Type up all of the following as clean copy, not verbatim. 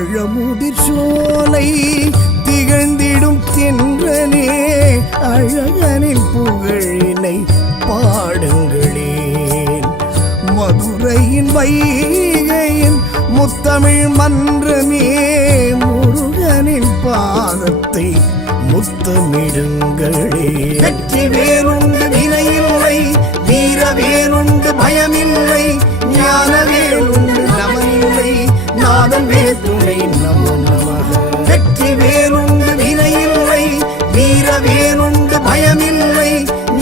பழமுதிர் சோலை திகழ்ந்திடும் தென்றலே அழகனின் புகழினை பாடுங்களேன். மதுரையின் வைகையின் முத்தமிழ் மன்றமே முருகனின் பாதத்தை முத்தமிடுங்களே. வெற்றி வேறுண்டு வினையில்லை, வீர வேறுண்டு பயமில்லை, ஞான வேறுண்டு நமனில்லை, நாதன் வேத்துணை நமோ நமக. வெற்றி வேறுண்டு வினையில்லை, வீர வேறுண்டு பயமில்லை,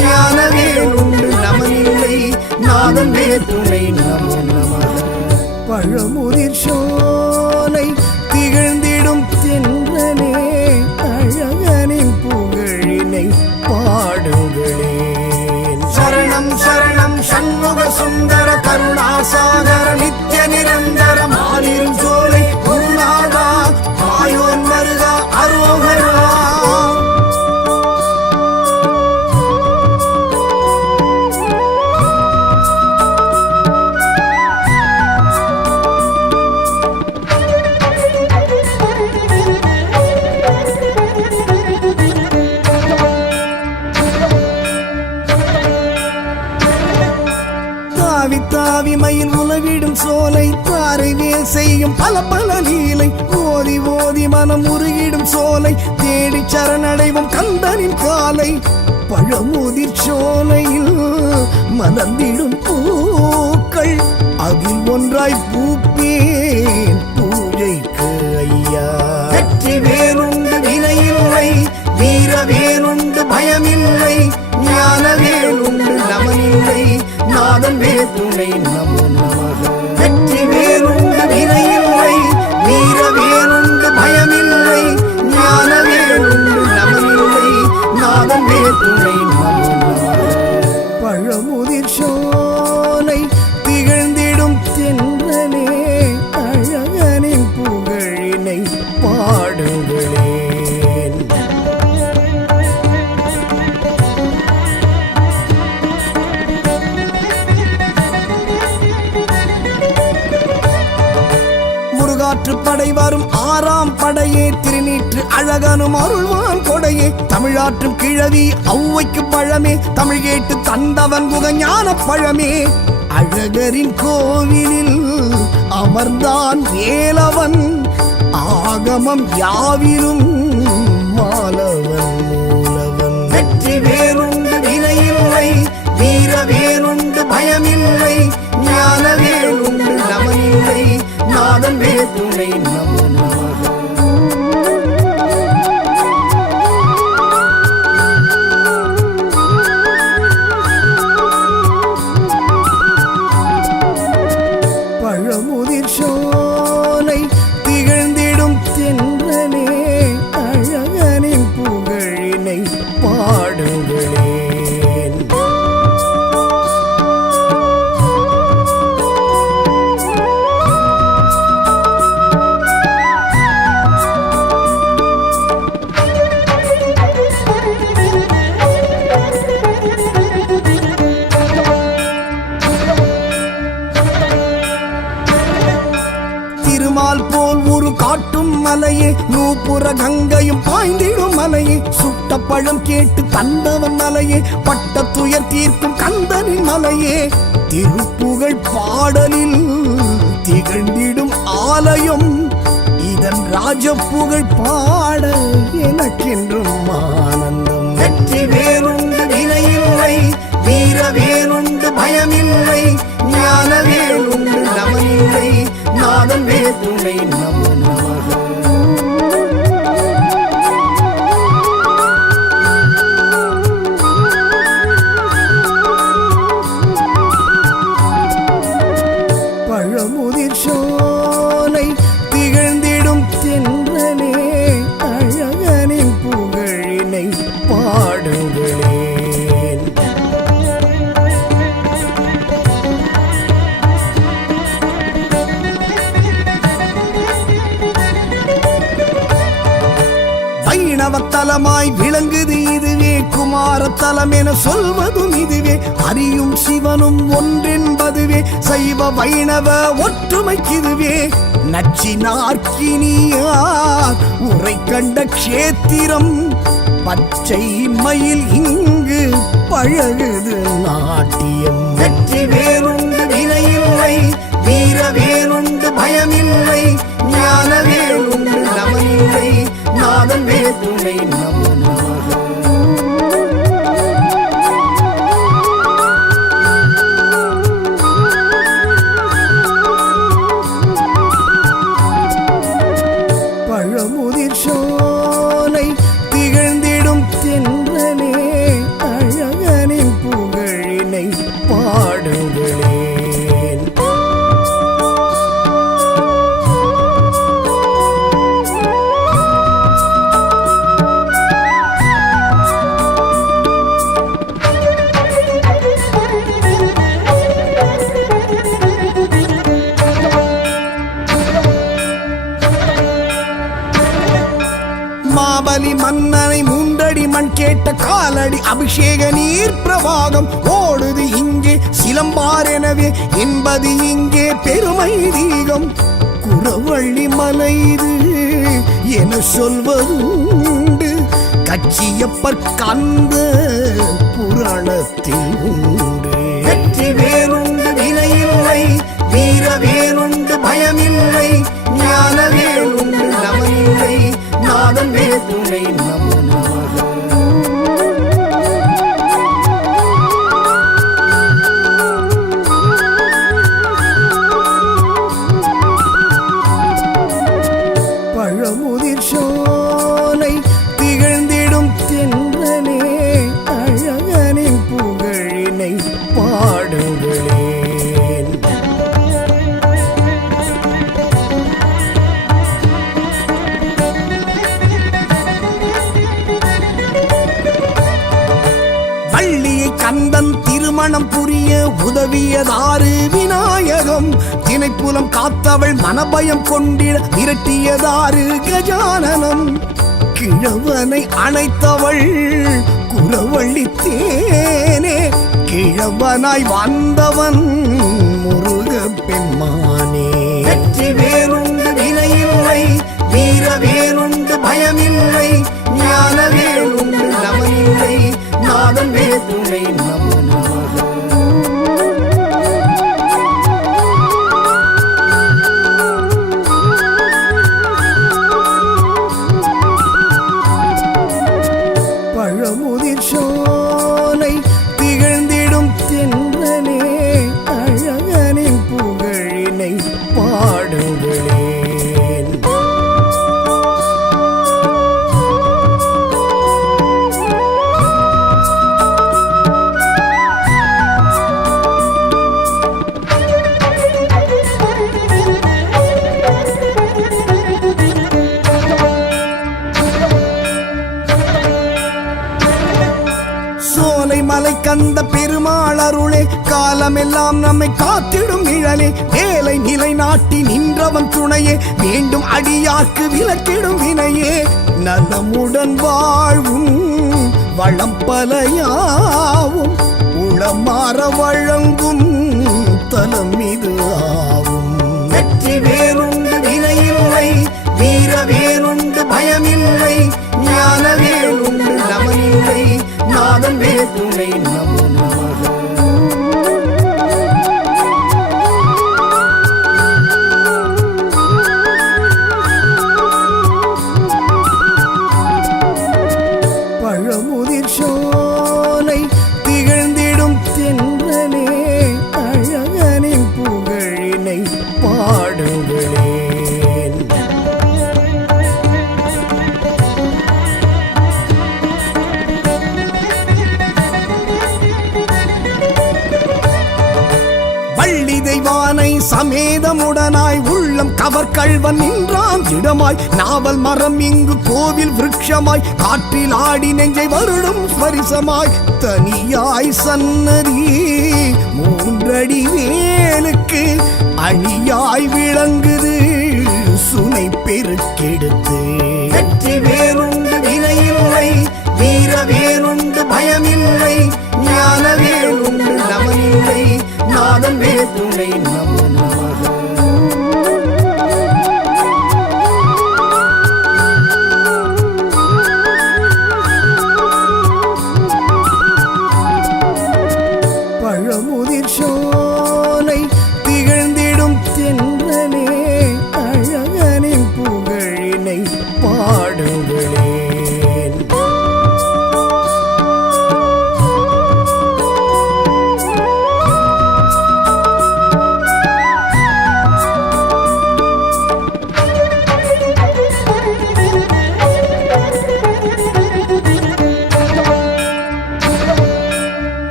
ஞான வேறுண்டு நமனில்லை, நாதன் வேத்துணை நமோ நமக. பழமுதிர் சோலை திகழ்ந்திடும் தென்றலே அழகனின் புகழினை பாடுங்களேன். சரணம் சரணம் சண்முக சுந்தர கருணாசாகர நித்ய நிரந்தர மாலிரும் சோலை குருநாதா மாயோன் மருகா அரோகரா. தாவி மயில் உலவிடும் சோலை தாரைவேல் செய்யும் பல பல லீலை ஓதி ஓதி மனம் உருகிடும் சோலை தேடி சரணடைவும் கந்தனின் காலை. பழமுதிர் சோலையில் மலர்ந்திடும் பூக்கள் அதில் ஒன்றாய் பூப்பேன் பூஜைக்கு ஐயா. வெற்றி வேறுண்டு வினையில்லை, வீர வேறுண்டு பயமில்லை, ஞான வேறுண்டு நமனில்லை, நாதன் வேத்துணை நமோ நமக. வெற்றி வேறுண்டு வினையில்லை, வீர வேறுண்டு பயமில்லை, ஞான வேறுண்டு நமனில்லை, நாதன் வேத்துணை நமோ நமக. பழமுதிர் சோலை திகழ்ந்திடும் தென்றலே அழகனின் புகழினை பாடுங்களேன். படை வரும் ஆறாம் படையே திருநீற்று அழகனும் அருள்வான் கொடையே தமிழாற்றும் கிழவி ஔவைக்கு பழமே தமிழ் கேட்டு தந்தவன் குகஞான பழமே. அழகரின் கோவிலில் அமர்ந்தான் வேலவன் ஆகமம் யாவிலும் மாலவன் மூலவன். வெற்றி வேறுண்டு வினையில்லை, வீர வேறுண்டு பயமில்லை, ஞான வேறுண்டு நமனில்லை, நாதன் வேத்துணை நமோ நமக. பழமுதிர் சோலை திகழ்ந்திடும் தென்றலே அழகனின் புகழினை பாடுங்களேன். போல் ஒரு காட்டும் மலையே நூப்புற கங்கையும் பாய்ந்திடும் மலையே சுட்ட பழம் கேட்டு தந்தவன் மலையே பட்ட துயர் தீர்க்கும் கந்தனின் மலையே. திருப்புகழ் பாடலில் திகழ்ந்திடும் ஆலயம் இதன் ராஜப்புகழ் பாட எனக்கென்றும் ஆனந்தம். வெற்றி வேறுண்டு வினையில்லை, வீர வேறுண்டு பயமில்லை, ஞான வேறுண்டு நமனில்லை, நாதன் வேத்துணை நமோ நமக. பழமுதிர் சோலை திகழ்ந்திடும் தென்றலே அழகனின் புகழினை பாடுங்களேன். வைணவத்தலமாய் விளங்குது இதுவே, குமாரத்தலம் என சொல்வதும் இதுவே. அறியும் சிவனும் ஒன்றென்பதுவே, சைவ வைணவ ஒற்றுமைக்கிதுவே. நச்சினார்க்கினியார் உரை கண்ட க்ஷேத்திரம், பச்சை மயில் இங்கு பழகுது நாட்டியம். வெற்றி வேறுண்டு வினையில்லை, வீர வேறுண்டு பயமில்லை, ஞான வேறுண்டு நமனில்லை, நாதன் வேற்றுமை நமோ நமக. பழமுதிர் சோலை திகழ்ந்திடும் தென்றலே, அழகனின் புகழினை பாடுங்களே. மாபலி மன்னனை மூன்றடி மண் கேட்ட காலடி அபிஷேக நீர் பிரவாகம் ஓடுது இங்கே, சிலம்பார் எனவே என்பது இங்கே பெருமை தீகம். குறவள்ளி மலை இது என சொல்வதுண்டு, கச்சியப்பர் கந்த புராணத்தில் உண்டு. வெற்றி வேறுண்டு வினையில்லை, வீர வேறுண்டு பயமில்லை, ஞான வேறுண்டு நமனில்லை, நாதன் வேற்றுமை நமோ நமக. பழமுதிர் சோலை திகழ்ந்திடும் தென்றலே, அழகனின் புகழினை பாடுங்களே. வள்ளியை கந்தன் திருமணம் புரிய உதவியதாறு விநாயகம், தினைப்புலம் காத்தவள் மனபயம் கொண்டிட விரட்டியதாறு கஜானனம். கிழவனை அணைத்தவள் குறவள்ளி தேனே, கிழவனாய் வந்தவன் முருக பெம்மானே. வெற்றி வேறுண்டு வினையில்லை, வீர வேறுண்டு பயமில்லை, ஞான வேறுண்டு நமனில்லை, நாதன் வேற்றுமை நமோ நமக. பழமுதிர் சோலை திகழ்ந்திடும் தென்றலே, அழகனின் புகழினை பாடுங்களே. சோலை மலை கந்த பெருமாள் அருளே, காலமெல்லாம் நம்மை காத்திடும் நிழலே. வேலை நிலை நாட்டி நின்றவன் துணையே, வேண்டும் அடியார்க்கு விலக்கிடும் வினையே. நலமுடன் வாழ்வும் வளம் பலையாவும், உளமாற வழங்கும் தலம் இது ஆவும். வெற்றி வேறுண்டு வினையில்லை, வீர வேறுண்டு பயமில்லை, ஞான வேறுண்டு நமனில்லை, நாதன் வேற்றுமை நமோ நமக. பழமுதிர் சோலை திகழ்ந்திடும் தென்றலே, அழகனின் புகழினை பாடுங்களே. வள்ளி தெய்வானை சமேதமுடனாய் உள்ளம் கவர்கள்வன் நின்றான் இடமாய், நாவல் மரம் இங்கு கோவில் விருட்சமாய், காற்றில் ஆடி நெஞ்சை வருடும் ஸ்பரிசமாய். தனியாய் சன்னதி மூன்றடி வேலுக்கு அணியாய் விளங்குது சுனை பெருக்கெடுத்து. வெற்றி வேறுண்டு வினை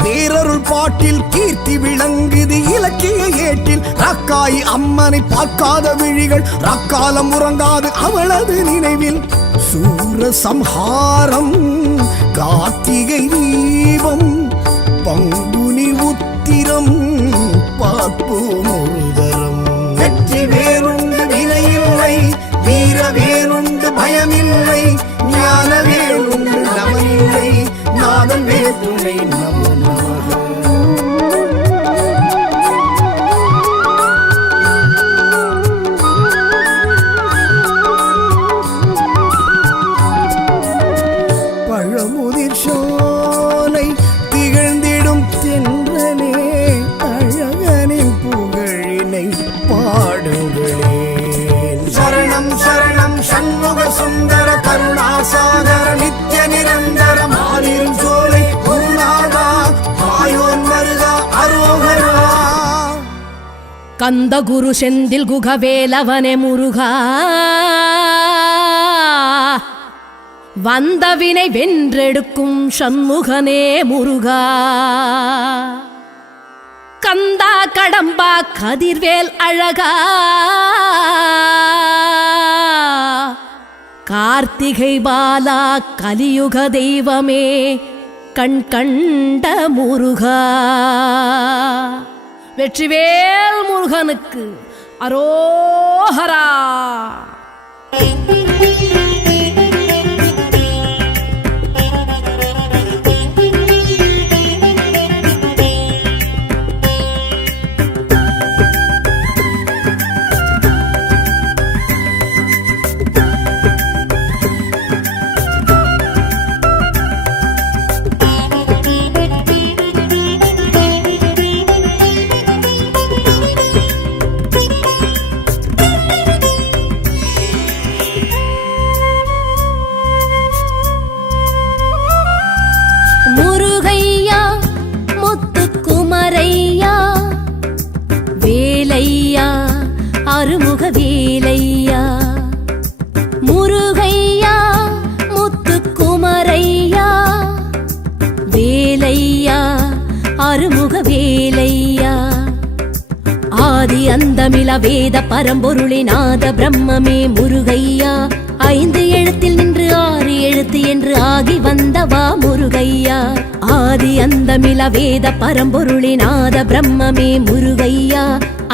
பேரருள் பாட்டில் கீர்த்தி விளங்குது இலக்கிய ஏட்டில் ரக்காய் அம்மனை பார்க்காத விழிகள் ரக்காலம் உறங்காது அவளது நினைவில் சூர சம்ஹாரம் கார்த்திகை தீபம் பங்குனி உத்திரம் பார்ப்போம் ஒரு தரம் வெற்றி வேறுண்டு வினையில்லை வீர வேறுண்டு பயமில்லை ஞான வேறுண்டு நமனில்லை நாதன் வேற்றுமை நமோ நமக பழமுதிர் சோலை திகழ்ந்திடும் தென்றலே அழகனின் புகழினை பாடுங்களே சரணம் சரணம் சண்முக சுந்தர கருணாசாகர நித்ய நிரந்தர மாறிரும் சோலை குருநாதா மாயோன் வருகா அரோகரா கந்த குரு செந்தில் குகவேலவனே முருகா வந்தவினை வென்றெடுக்கும் சண்முகனே முருகா கந்தா கடம்பா கதிர்வேல் அழகா கார்த்திகை பாலா கலியுக தெய்வமே கண் கண்ட முருகா வெற்றிவேல் முருகனுக்கு அரோஹரா. அருமுக வேலையா முருகையா முத்துக்குமரையா வேலையா அருமுக வேலையா ஆதி அந்தமில வேத பரம்பொருளே நாத பிரம்மமே முருகையா ஐந்து எழுத்தில் நின்று ஆறு எழுத்து என்று ஆகி வந்தவா முருகையா ஆதி அந்தமில வேத பரம்பொருளே நாத பிரம்மமே முருகையா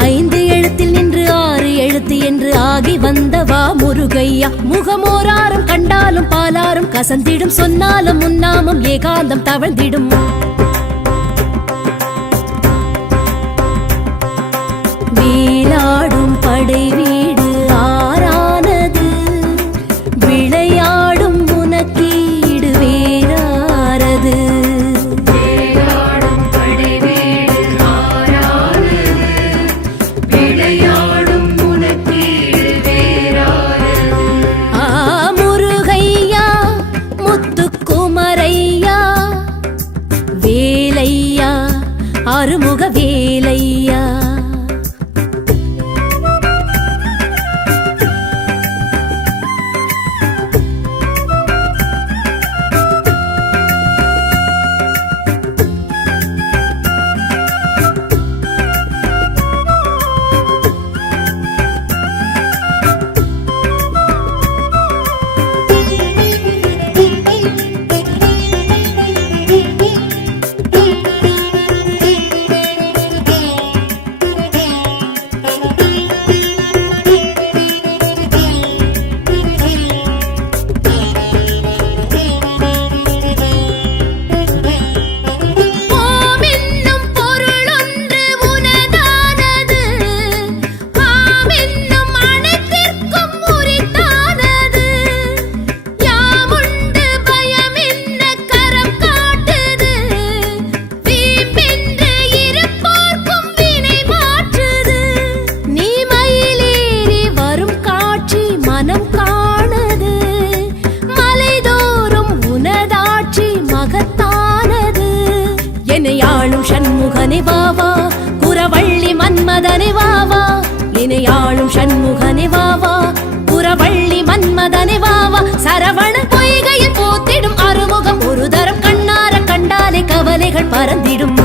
ஐந்து எழுத்தில் நின்று ஆறு எழுத்து என்று ஆகி வந்தவா முருகையா முகமோராரும் கண்டாலும் பாலாரும் கசந்திடும் சொன்னாலும் முன்னாமம் ஏகாந்தம் தவழ்ந்திடும் வீலாடும் படை வீடு ஆறானது விளையாடும் உனக்கீடு வேறாரது அருமுக வேலையா சண்முகனே வாவா குரவள்ளி மன்மதனே வாவா இணையாளும் சண்முகனே வாவா குரவள்ளி மன்மதனே வாவா சரவண பொய்கையில் போத்திடும் அறுமுகம் ஒரு தரம் கண்ணார கண்டாலே கவலை படைகள் பறந்திடும்.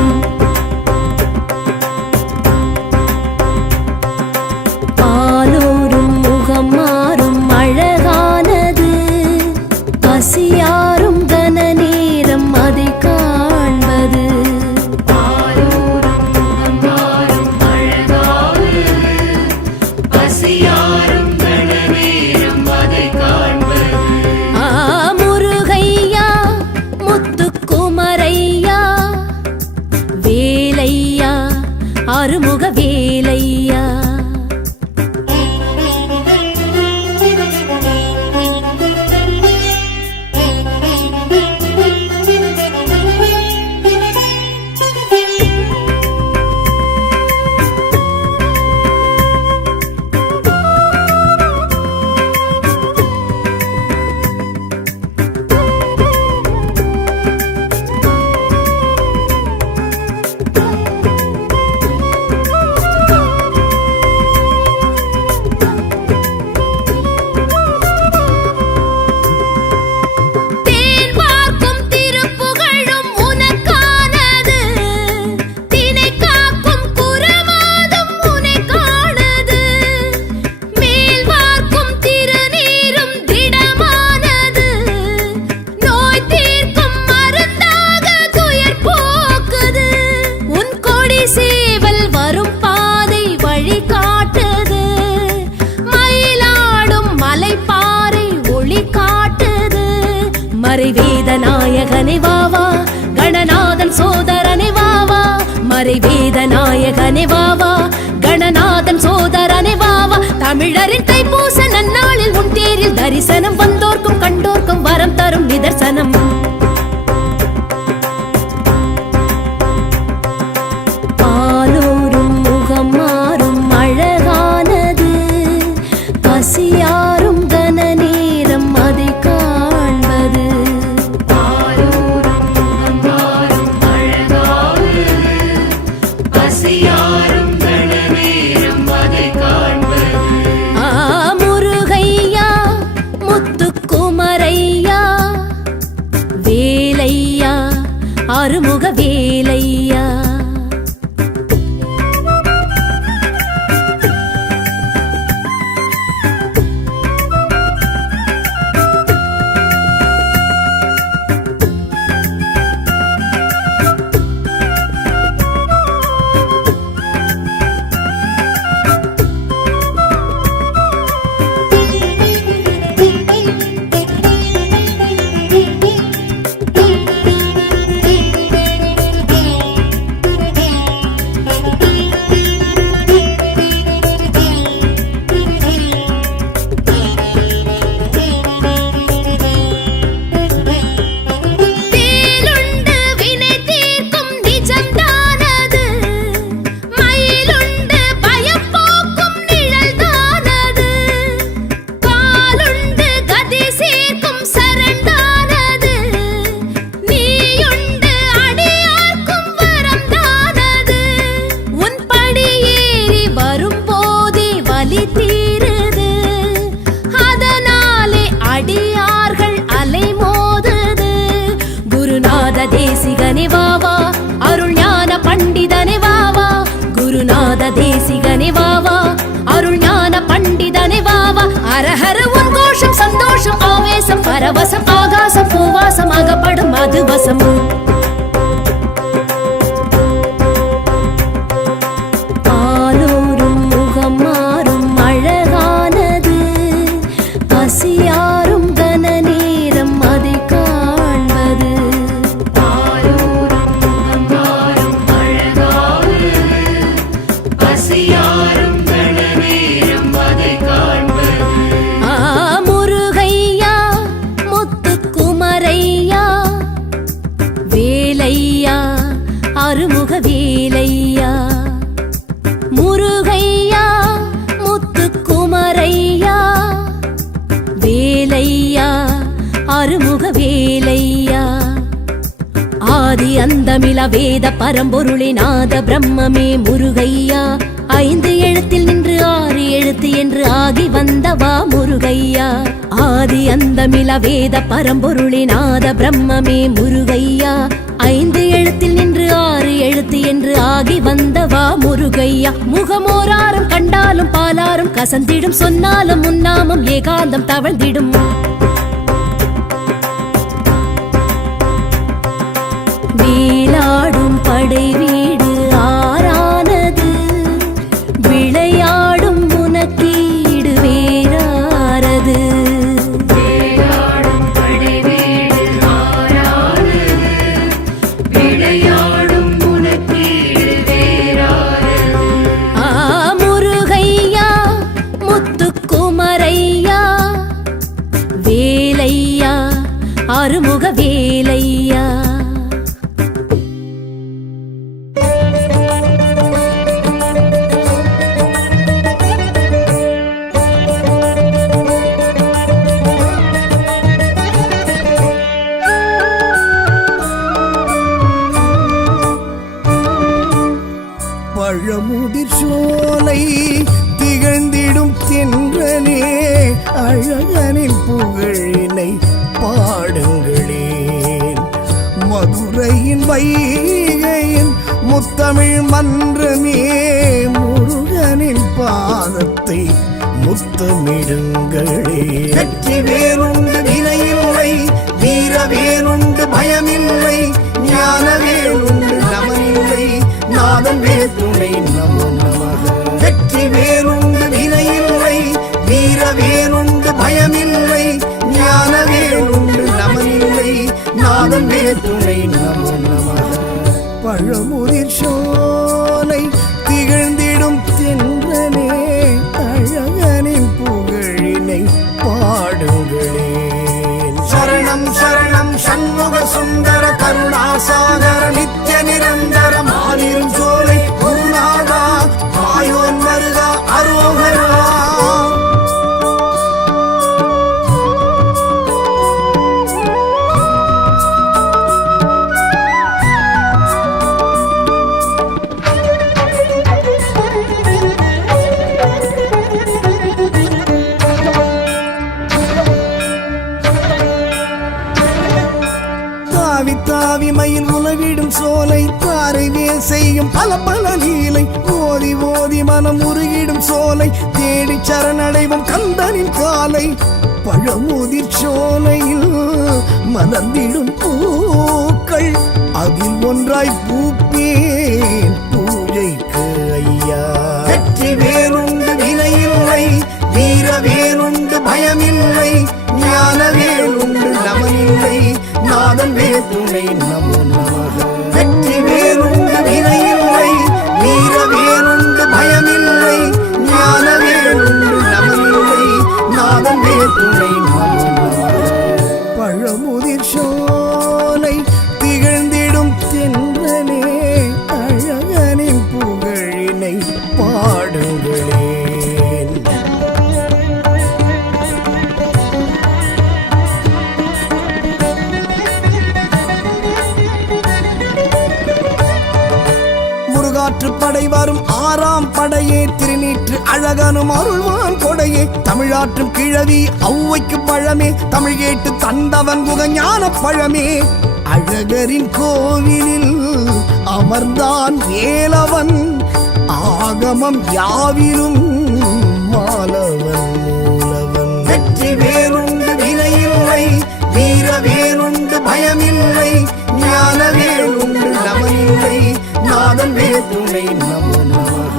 பாலூரும் முகம் மாறும் அழகானது, பசியாரும் கன நேரம் அதை காண்பது. முருகையா முத்துக்குமரையா வேலையா அருமுக வேலையா. மறைவேதநாயகனே வாவா கணநாதன் சோதரனே வாவா. மறைவேதநாயகனே வாவா கணநாதன் சோதரனே வாவா. தமிழரின் தைப்பூச நன்னாளில் உன் தேரில் தரிசனம், வந்தோர்க்கும் கண்டோர்க்கும் வரம் தரும் நிதர்சனம். பாலூரும் முகம் மாறும் அழகானது, பசியாரும் கன நேரம் அதை காண்பது. முருகையா முத்துக்குமரையா வேலையா அருமுக வேலையா. தேசிகனே வாவா அருள் ஞான பண்டிதனே வாவா. குருநாத தேசிகனே வாவா அருள் ஞான பண்டிதனே வாவா. அரஹர உன் கோஷம் சந்தோஷம் ஆவேசம் பரவசம் ஆகாசம் பூவாசம் அகப்படும் மதுவசம். பாலூரும் முகம் மாறும் அழகானது, பசியாரும் கன நேரம் அதை காண்பது. முருகையா முத்துக்குமரையா வேலையா அருமுக வேலையா. முருகையா முத்துக்குமரையா வேலையா அருமுக வேலையா. ஆதி அந்தமில வேத பரம்பொருளே நாத பிரம்மமே முருகையா. 5 எழுத்தில் நின்று 6 எழுத்து என்று ஆகி வந்தவா முருகையா. ஆதி அந்தமில வேத பரம்பொருளினாத பிரம்மமே முருகையா 5 எழுத்தில் நின்று 6 எழுத்து என்று ஆகி வந்தவா முருகையா முகமோராரும் கண்டாலும் பாலாரும் கசந்திடும் சொன்னாலும் முன்னாமம் ஏகாந்தம் தவழ்ந்திடும் வேலாடும் படை வீடு ஆறானது விளையாடும் உனக்கீடு வேறாரது வேலாடும் படை வீடு ஆறானது விளையாடும் உனக்கீடு வேறாரது முருகையா முத்துக்குமரையா வேலையா அருமுக வேலையா பழமுதிர் சோலை திகழ்ந்திடும் தென்றலே அழகனின் புகழினை பாடுங்களேன் மதுரையின் வைகையின் முத்தமிழ் மன்றமே முருகனின் பாதத்தை முத்தமிடுங்களே வெற்றி வேறுண்டு வினையில்லை வீர வேறுண்டு பயமில்லை ஞான வேறுண்டு நமனில்லை நாதன் வேற்றுணை நமோ நமக வெற்றி வேறுண்டு வினையில்லை வீர வேறுண்டு பயமில்லை ஞான வேறுண்டு நமனில்லை நாதன் வேற்றுணை நமோ நமக பழமுதிர் சோலை திகழ்ந்திடும் தென்றலே அழகனின் புகழினை பாடுங்களேன் சரணம் சரணம் சண்முக சுந்தர கருணாசாகர நித்ய நிரந்தர மாலிரும் சோலை குருநாதா மாயோன் வருகா அரோகரா தாவிமயில் உலவிடும் சோலை தாரைவே செய்யும் பல பல லீலை ஓதி ஓதி மனம் உருகிடும் சோலை தேடி சரணடைவும் கந்தனின் காலை பழமுதிர் சோலையில் மலர்ந்திடும் பூக்கள் அதில் ஒன்றாய் பூப்பேன் பூஜைக்கு ஐயா வெற்றி வேறுண்டு வினையில்லை வீர வேறுண்டு பயமில்லை ஞான வேறுண்டு நமனில்லை நாதன் வேற்றுணை நமோ நமக வெற்றி வேறுண்டு வினையில்லை வீர வேறுண்டு பயமில்லை ஞான வேறுண்டு நமனில்லை நாதன் வேற்றுணை நமோ நமக பழமுதிர் சோலை திகழ்ந்திடும் தென்றலே அழகனின் புகழினை பாடுங்களேன் படை வரும் 6ஆம் படையே திருநீற்று அழகனும் அருள்வான் கொடையே தமிழாற்றும் கிழவி ஔவைக்கு பழமே தமிழ் கேட்டு தந்தவன் குகஞான பழமே அழகரின் கோவிலில் அமர்ந்தான் வேலவன் ஆகமம் யாவிலும் மாலவன் மூலவன் வெற்றி வேறுண்டு வினையில்லை வீர வேறுண்டு பயமில்லை ஞான வேறுண்டு நமனில்லை நாதன் வேற்றுணை நமோ நமக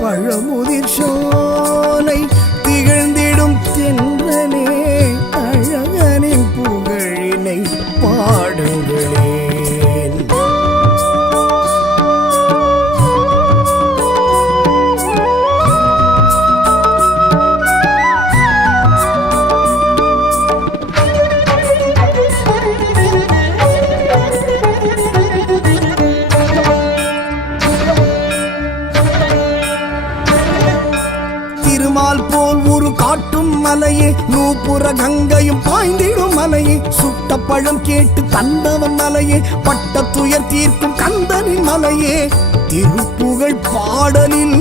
பழமுதிர் சோலை திகழ்ந்திடும் தென்றலே அழகனின் புகழினை பாடுங்களேன் மலையே நூப்புற கங்கையும் பாய்ந்திடும் மலையே சுட்ட பழம் கேட்டு தந்தவன் மலையே பட்ட துயர் தீர்க்கும் கந்தனின் மலையே திருப்புகழ் பாடலில்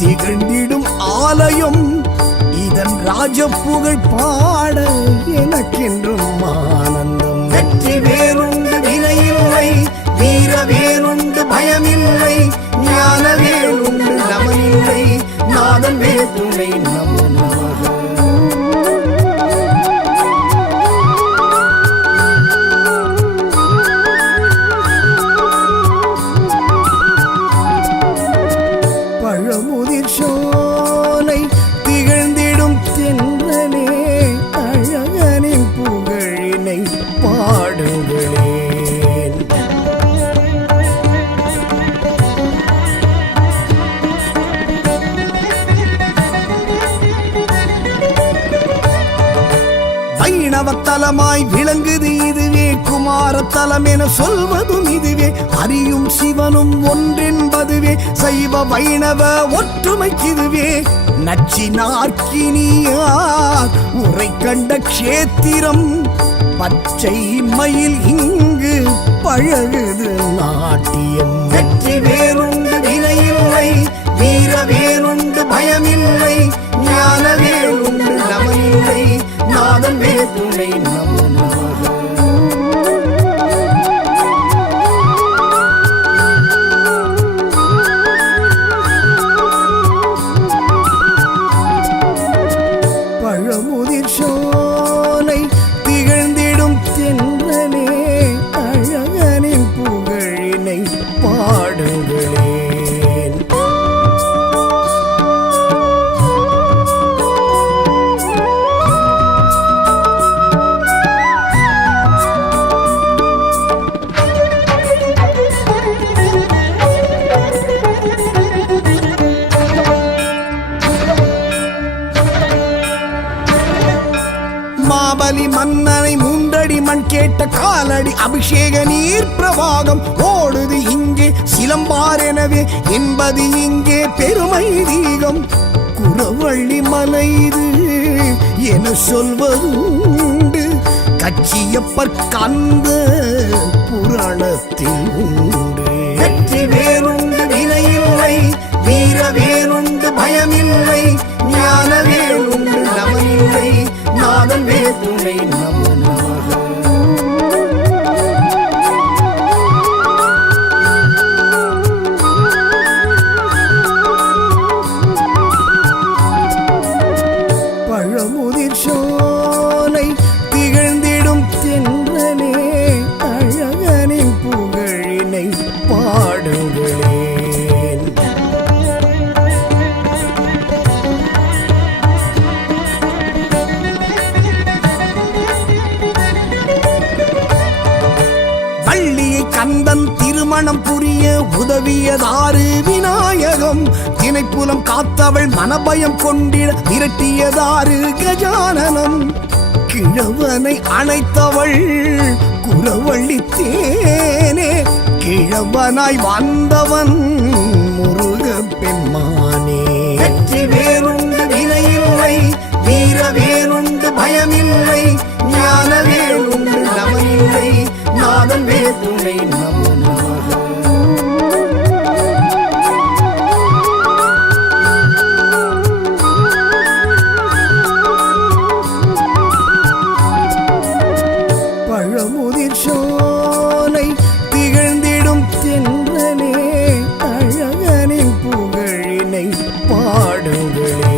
திகழ்ந்திடும் ஆலயம் இதன் ராஜப்புகழ் பாட எனக்கென்றும் ஆனந்தம். வெற்றி வேறுண்டு வினையில்லை, வீர வேறுண்டு பயமில்லை, ஞான வேறுண்டு நமனில்லை, நாதன் வேற்றுணை நமோ நமக. பழமுதிர் சோலை திகழ்ந்திடும் தென்றலே அழகனின் புகழினை பாடுங்களே. வைணவத்தலமாய் விளங்குது இதுவே, குமாரத்தலம் என சொல்வதும் இதுவே, அறியும் சிவனும் ஒன்றென்பதுவே, சைவ வைணவ ஒற்றுமைக்கிதுவே. நச்சினார்க்கினியார் உரை கண்ட க்ஷேத்திரம், பச்சை மயில் இங்கு பழகுது நாட்டியம். வெற்றி வேறுண்டு வினையில்லை, வீர வேறுண்டு பயமில்லை, ஞான வேறுண்டு நமனில்லை, நாதன் வேற்றுணை நமோ நமக. பழமுதிர் சோலை திகழ்ந்திடும் தென்றலே அழகனின் புகழினை பாடுங்களே. மாபலி மன்னனை மூன்றடி மண் கேட்ட காலடி அபிஷேக நீர் பிரவாகம் ஓடுது இங்கே சிலம்பார் எனவே என்பது இங்கே பெருமை தீகம். குறவள்ளி மலை இது என சொல்வதுண்டு, கச்சியப்பர் கந்த புராணத்தில் உண்டு. வெற்றி வேறுண்டு வினையில்லை, வீர வேறுண்டு பயமில்லை, ஞான வேறுண்டு நமனில்லை, நாதன் வேற்றுணை நமோ நமக. பழமுதிர் சோலை திகழ்ந்திடும் தென்றலே அழகனின் புகழினை பாடுங்களே. வள்ளியை கந்தன் திருமணம் புரிய உதவியதாறு விநாயகம், தினைப்புலம் காத்தவள் மனபயம் கொண்டிட விரட்டியதாறு கஜானனம், கிழவனை அணைத்தவள் குறவள்ளி தேனே, கிழவனாய் வந்தவன் முருக பெம்மானே. வெற்றி வேறுண்டு வினையில்லை, வீர வேறுண்டு பயமில்லை, ஞான வேறுண்டு நமனில்லை, நாதன் வேற்றுணை நமோ நமக. பழமுதிர் சோலை திகழ்ந்திடும் தென்றலே அழகனின் புகழினை பாடுங்களே.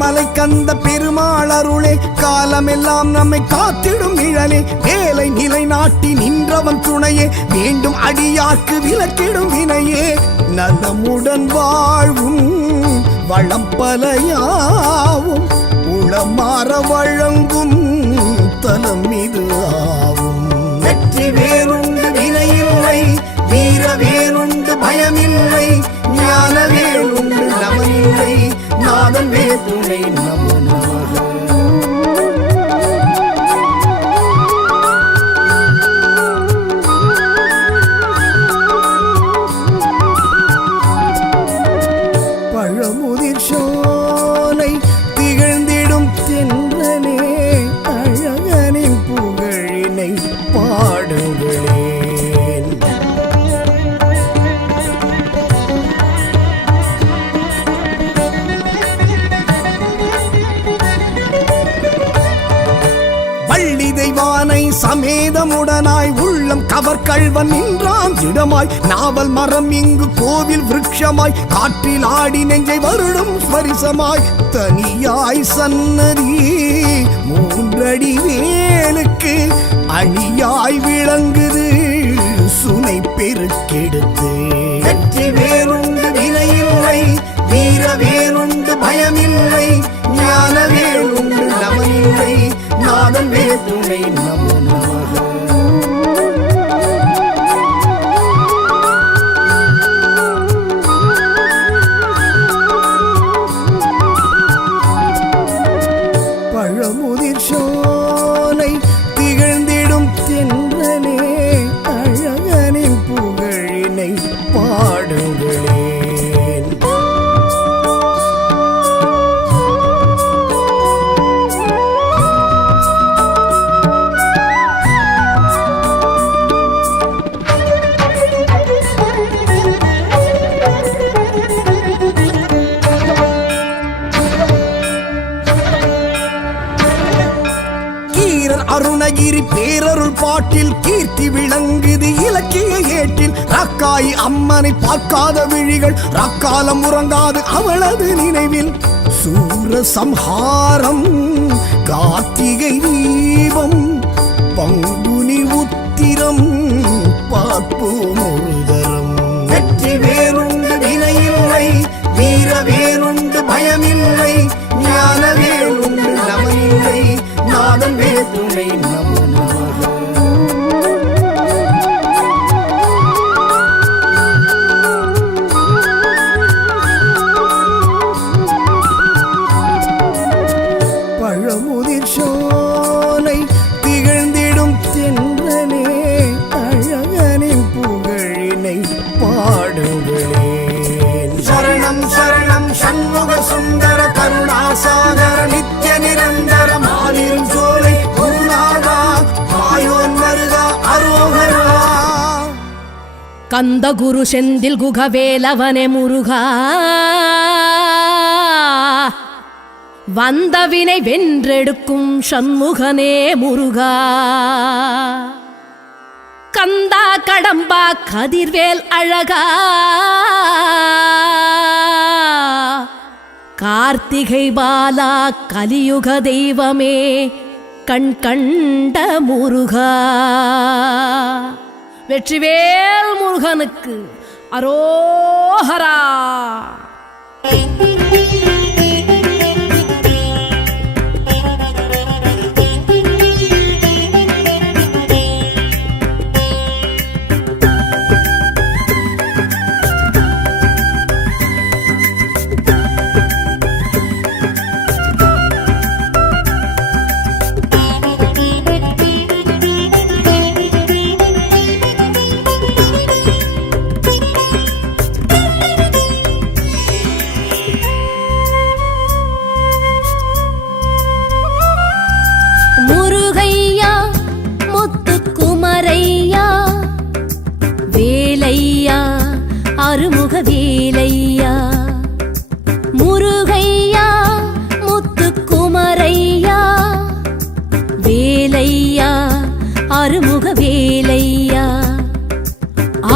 மலை கந்த பெருமாள் அருளே, காலமெல்லாம் நம்மை காத்திடும் நிழலே, வேலை நிலை நாட்டி நின்றவன் துணையே, வேண்டும் அடியார்க்கு விலக்கிடும் வினையே, நலமுடன் வாழ்வும் வளம் பலையாவும் உளமாற வழங்கும் தலம் இது ஆவும். வெற்றி வேறுண்டு வினையில்லை, வீர பயமில்லை ஞானவேல் உண்டு நமனில்லை நாதன் வேல் துணை நமோ நமக. பழமுதிர் சோலை திகழ்ந்திடும் தென்றலே அழகனின் புகழினை பாடுங்களேன். வள்ளி தெய்வானை சமேதமுடனாய் உள்ளம் கவர்கள்வன் நின்றான் திடமாய் நாவல் மரம் இங்கு கோவில் விருட்சமாய் காற்றில் ஆடி நெஞ்சை வருடும் ஸ்பரிசமாய் தனியாய் சன்னதி மூன்றடி வேலுக்கு அணியாய் விளங்குது சுனை பெருக்கெடுத்து. வெற்றி வேறுண்டு வினையில்லை வீர வேறுண்டு பயமில்லை ஞான வேறுண்டு நமனில்லை நாதன் வேல் துணை நமோ நமக. பழமுதிர் சோலை திகழ்ந்திடும் தென்றலே அழகனின் புகழினை பாடுங்களேன். அருணகிரி பேரருள் பாட்டில் கீர்த்தி விளங்குது இலக்கிய ஏட்டில். ராக்காயி அம்மனை பார்க்காத விழிகள் ராக்காலம் உறங்காது அவளது நினைவில். சூர சம்ஹாரம் கார்த்திகை தீபம் பங்குனி உத்திரம் பார்ப்போம் ஒரு தரம். வெற்றி வேறுண்டு வினையில்லை வீர வேறுண்டு பயமில்லை ஞான வேறுண்டு நமனில்லை நாதன் வேல் துணை நமோ நமக. பழமுதிர் சோலை திகழ்ந்திடும் தென்றலே அழகனின் புகழினை பாடுங்களேன். சரணம் சரணம் சண்முக சுந்தர கருணாசாகர நித்ய நிரந்தர மாலிரும் சோலை குருநாதா மாயோன் மருகா அரோகரா. கந்த குரு செந்தில் குகவேலவனே முருகா வந்தவினை வென்றெடுக்கும் சண்முகனே முருகா. கந்தா கடம்பா கதிர்வேல் அழகா கார்த்திகை பாலா கலியுக தெய்வமே கண் கண்ட முருகா. வெற்றிவேல் முருகனுக்கு அரோஹரா. முருகையா முத்துக்குமரையா வேலையா அருமுக வேலையா. முருகையா முத்துக்குமரையா வேலையா அருமுக வேலையா.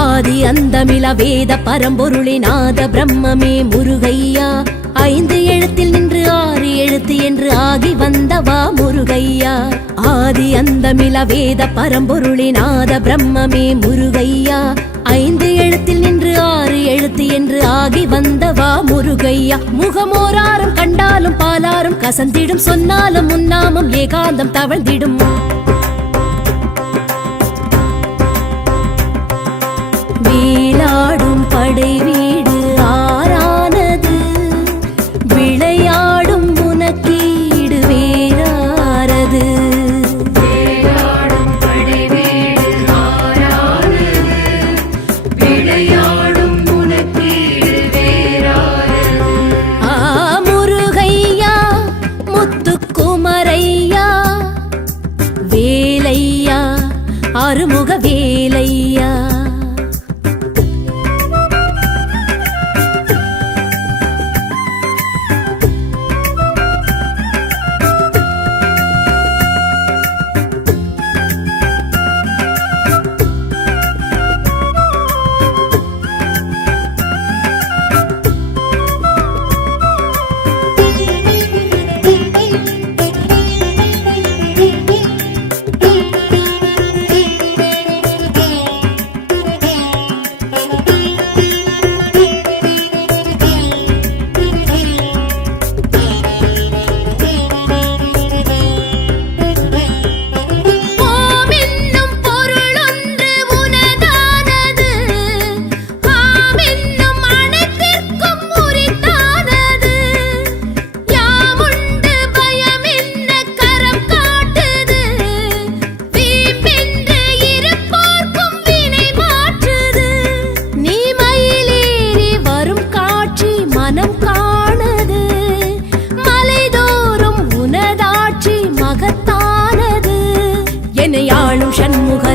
ஆதி அந்தமில வேத பரம்பொருளினாத பிரம்மமே முருகையா. 5 எழுத்தில் நின்று 6 எழுத்து என்று ஆகி வந்தவா முருகையா. ஆதி அந்தமில வேத பரம்பொருளினாத பிரம்மமே முருகையா. 5 எழுத்தில் நின்று 6 எழுத்து என்று ஆகி வந்தவா முருகையா. முகமோராரும் கண்டாலும் பாலாரும் கசந்திடும் சொன்னாலும் முன்னாமும் ஏகாந்தம் தவழ்ந்திடும். வேலாடும் படை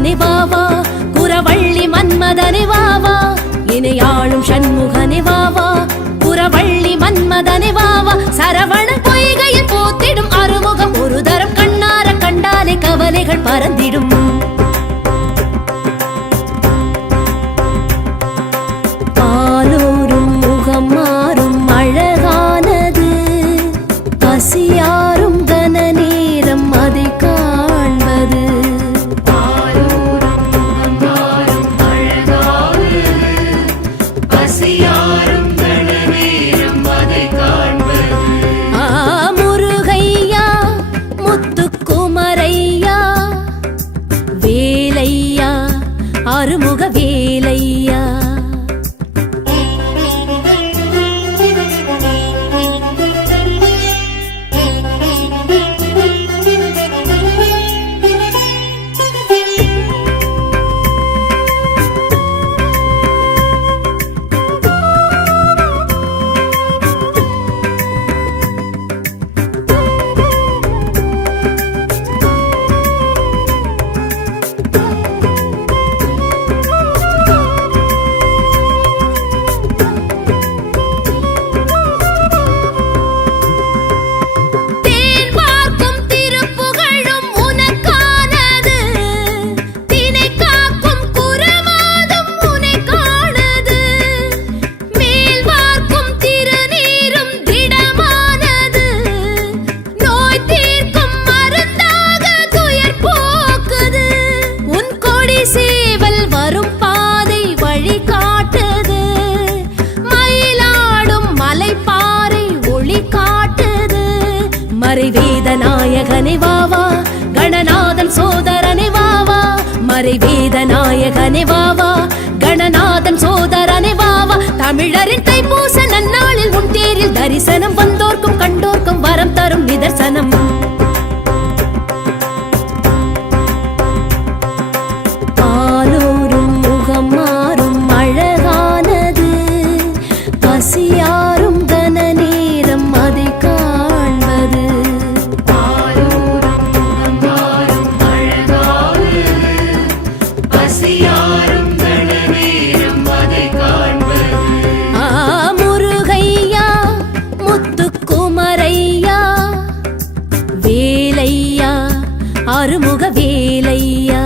சண்முகனே வாவா, குரவள்ளி மன்மதனே வாவா, இணையாளும் சண்முகனே வாவா, குரவள்ளி மன்மதனே வாவா, சரவண பொய்கையில் போத்திடும் அறுமுகம் ஒரு தரம் கண்ணார கண்டாலே கவலைகள் பறந்திடும். பாலூரும் முகம் மாறும் அழகானது, பசியாரும் கன நேரம் அதை காண்பது. பாலூரும் முகம் மாறும் அழகானது, பசியாரும் கன நேரம் அதை காண்பது. முருகையா முத்துக்குமரையா வேலையா அருமுக வேலையா, மறைவேதநாயகனே வாவா, கணநாதன் சோதரனே வாவா, மறைவேதநாயகனே வாவா, கணநாதன் சோதரனே வாவா, தமிழரின் தைப்பூச நன்னாளில் உன் தேரில் தரிசனம் வந்தோர்க்கும் கண்டோர்க்கும் வரம் தரும் நிதர்சனம். பாலூரும் முகம் மாறும் அழகானது, பசியாரும் கன நேரம் அதை காண்பது. பாலூரும் முகம் மாறும் அழகானது, பசியாரும் கன நேரம் அதை காண்பது. முருகையா முத்துக்குமரையா வேலையா அருமுக வேலையா,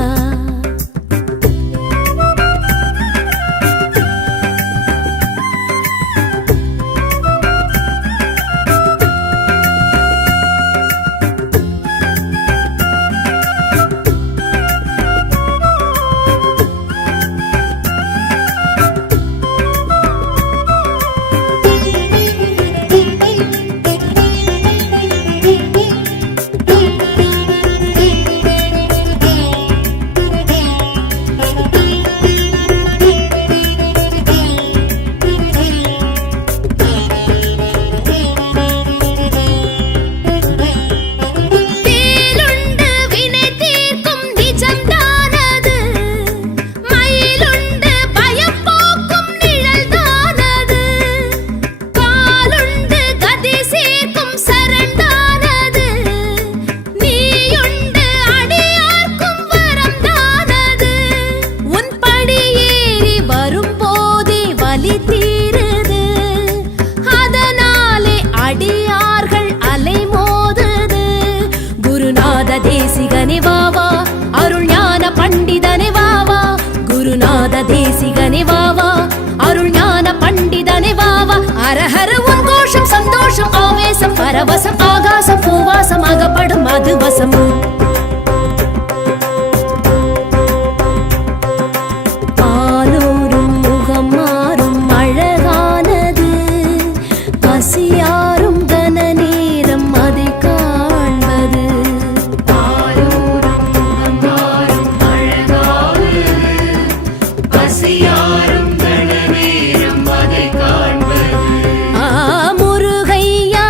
தேசிகனே வாவா, அருள் ஞான பண்டிதனே வாவா, குருநாத தேசிகனே வாவா, அருள் ஞான பண்டிதனே வாவா, அரஹர உன் கோஷம் சந்தோஷம் ஆவேசம் பரவசம் ஆகாசம் பூவாசம் அகப்படும் மதுவசம். பாலூரும் முகம் மாறும் அழகானது, பசியாரும் கன நேரம் அதை காண்பது. முருகையா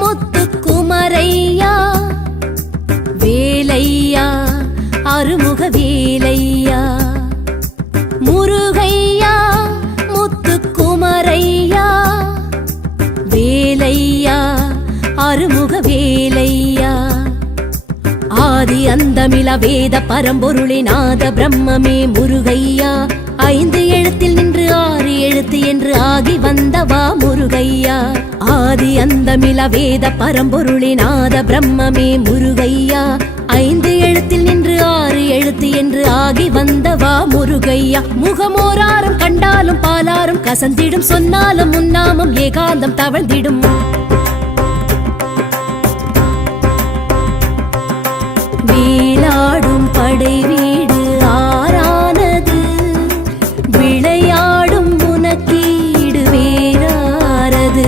முத்துக்குமரையா அந்தமில வேத பரம்பொருளே நாத பிரம்மமே முருகையா 5 எழுத்தில் நின்று 6 எழுத்து என்று ஆகி வந்தவா முருகையா ஆதி அந்தமில வேத பரம்பொருளே நாத பிரம்மமே முருகையா 5 எழுத்தில் நின்று 6 எழுத்து என்று ஆகி வந்தவா முருகையா முகமோராரும் கண்டாலும் பாலாரும் கசந்திடும் சொன்னாலும் முன்னாமம் ஏகாந்தம் தவழ்ந்திடும் வேலாடும் படை வீடு ஆறானது விளையாடும் உனக்கீடு வேறாரது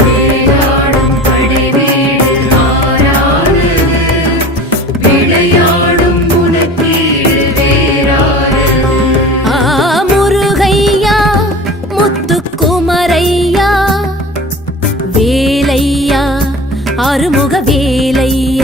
வேலாடும் படை வீடு ஆறானது விளையாடும் உனக்கீடு வேறாரது முருகையா முத்துக்குமரையா வேலையா அருமுக வேலையா